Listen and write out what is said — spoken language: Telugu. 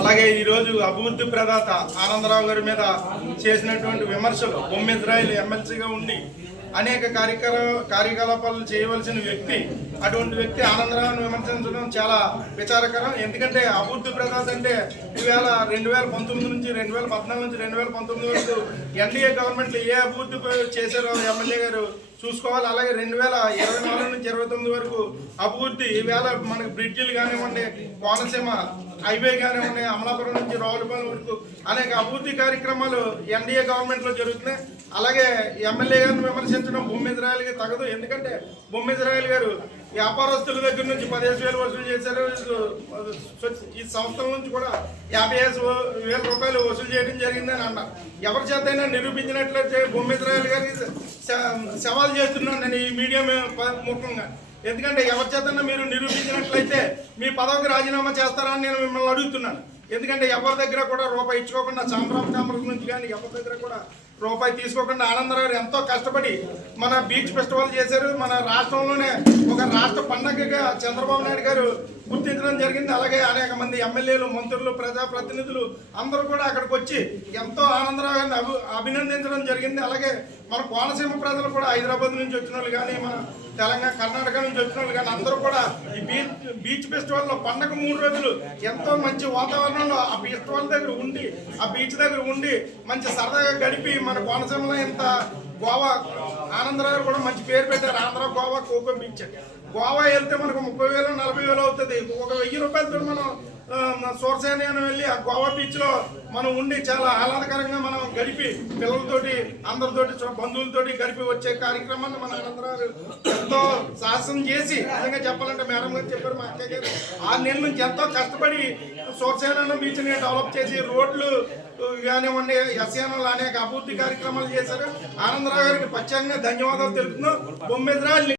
అలాగే ఈరోజు అభివృద్ధి ప్రదాత ఆనందరావు గారి మీద చేసినటువంటి విమర్శలు బొమ్మిజ్రాయిల్ ఎమ్మెల్సీగా ఉండి అనేక కార్యకలాపాలు చేయవలసిన వ్యక్తి, అటువంటి వ్యక్తి ఆనందరావును విమర్శించడం చాలా విచారకరం. ఎందుకంటే అభివృద్ధి ప్రదాత అంటే ఈవేళ 2019 నుంచి 2014 నుంచి 2019 వరకు ఎన్డీఏ గవర్నమెంట్ ఏ అభివృద్ధి చేశారో ఎమ్మెల్యే గారు చూసుకోవాలి. అలాగే 2024 నుంచి 2029 వరకు అభివృద్ధి ఈవేళ మనకి బ్రిడ్జిలు కానివ్వండి, కోనసీమ హైవే కానివ్వండి, అమలాపురం నుంచి రావులపాలెం వరకు అనేక అభివృద్ధి కార్యక్రమాలు ఎన్డీఏ గవర్నమెంట్లో జరుగుతున్నాయి. అలాగే ఎమ్మెల్యే గారిని విమర్శించడం బొమ్మిజ్రాయిల్కి తగదు. ఎందుకంటే బొమ్మిజ్రాయిల్ గారు వ్యాపారస్తుల దగ్గర నుంచి 15,000 వసూలు చేశారు. ఈ సంవత్సరం నుంచి కూడా 55,000 రూపాయలు వసూలు చేయడం జరిగిందని అన్నారు. ఎవరి చేతైనా నిరూపించినట్లయితే బొమ్మిజ్రాయిల్ గారికి సవాల్ చేస్తున్నాను నేను ఈ మీడియా ముఖ్యంగా. ఎందుకంటే ఎవరి చేతన్నా మీరు నిరూపించినట్లయితే మీ పదవికి రాజీనామా చేస్తారా అని నేను మిమ్మల్ని అడుగుతున్నాను. ఎందుకంటే ఎవరి దగ్గర కూడా రూపాయి ఇచ్చుకోకుండా చామరాజ నుంచి కానీ ఎవరి దగ్గర కూడా రూపాయి తీసుకోకుండా ఆనందరావు గారు ఎంతో కష్టపడి మన బీచ్ ఫెస్టివల్ చేశారు. మన రాష్ట్రంలోనే ఒక రాష్ట్ర పండగగా చంద్రబాబు నాయుడు గారు గుర్తించడం జరిగింది. అలాగే అనేక మంది ఎమ్మెల్యేలు, మంత్రులు, ప్రజాప్రతినిధులు అందరూ కూడా అక్కడికి వచ్చి ఎంతో ఆనందరావు గారిని అభినందించడం జరిగింది. అలాగే మన కోనసీమ ప్రజలు కూడా హైదరాబాద్ నుంచి వచ్చిన వాళ్ళు కానీ, మన తెలంగాణ, కర్ణాటక నుంచి వచ్చిన వాళ్ళు కానీ అందరూ కూడా ఈ బీచ్ ఫెస్టివల్లో పండగ 3 రోజులు ఎంతో మంచి వాతావరణంలో ఆ ఫెస్టివల్ దగ్గర ఉండి, ఆ బీచ్ దగ్గర ఉండి మంచి సరదాగా గడిపి మన కోనసీమలో ఇంత గోవా ఆనందరావు కూడా మంచి పేరు పెట్టారు. Andhra Goa Coco Beach. గోవా వెళ్తే మనకు 30,000 40,000 అవుతుంది. ఒక 1,000 రూపాయలతో మనం సోర్సేని అని వెళ్ళి ఆ గోవా బీచ్లో మనం ఉండి చాలా ఆహ్లాదకరంగా మనం గడిపి పిల్లలతోటి అందరితోటి బంధువులతోటి గడిపి వచ్చే కార్యక్రమాన్ని మన ఆనందరావు ఎంతో సాహసం చేసి, నిజంగా చెప్పాలంటే మేడం గారు చెప్పారు, మా అక్కయ్య గారు 6 నెలల నుంచి ఎంతో కష్టపడి సోర్సేన బీచ్ని డెవలప్ చేసి రోడ్లు కానివ్వండి, ఎస్ఎన్ఎల్ అనేక అభివృద్ధి కార్యక్రమాలు చేశారు. ఆనందరావు గారికి ప్రత్యేకంగా ధన్యవాదాలు తెలుపుతున్నాం. బొమ్మిజ్రాయిల్